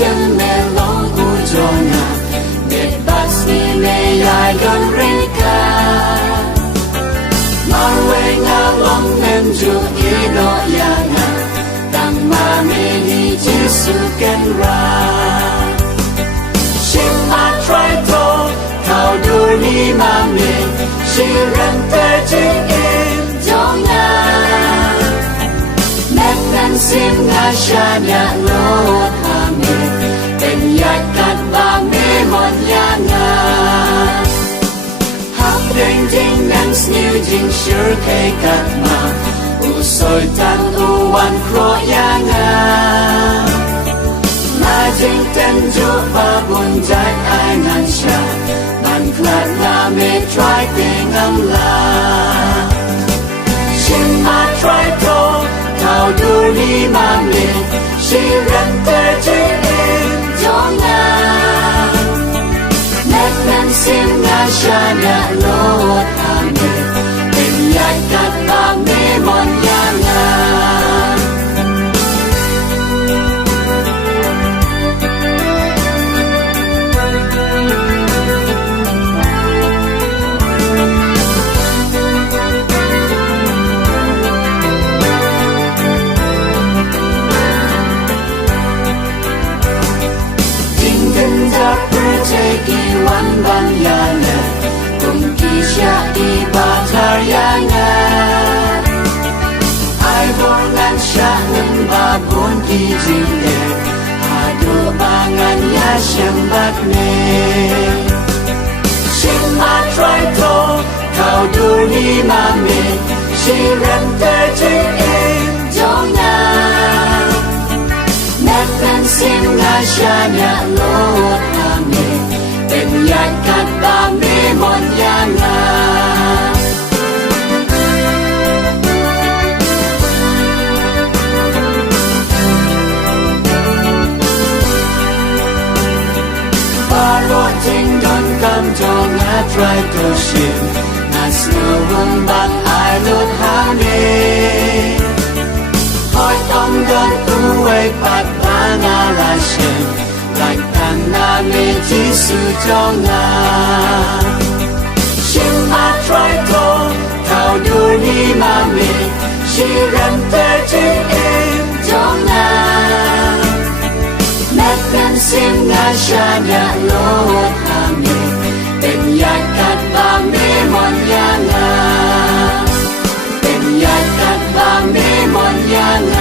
chân mẹ long u jona mẹ bas ni mẹ ya yon reka marwe nga long nem ju ino ya nga tang ma me ni Jesu ken ra shim ma try to thao du ni ma me shi ren te jing in jona mẹ nan sim nga sha nya lo ha me ben ya kat ba me mon ya nga hap ding ding nan sniu jing sure ke kat ma u soi tan u wan kro ya nga na jing ten ju ba bun jai ai nan sha ban klat na me try ting am la shin ma try to thao du ni ma me shi ren te ji in jona net nan sim nga sha na lo ha me ben ya kat ba me mon ya nga Wan ban ya le kum ki sha I ba thar ya nga ai bor ngan sha ngan ba bun ki jing le ha du ba ngan ya shem bak ne shin ma try to thao du ni ma me shi ren te jing in jona net nan sim nga sha nya lo ha me ben ya kat ba me mon ya nga ba lo jing don kam jo nga try to shim na snow hum ban ai lut ha me hoi tong don tu wei pat ba nga la shim like na me Jesu jona shin ma try to thao du ni ma me shi ren te ji in jona net nan sim nga sha nya lo ha me ben ya kat ba me mon ya nga ben ya kat ba me mon ya nga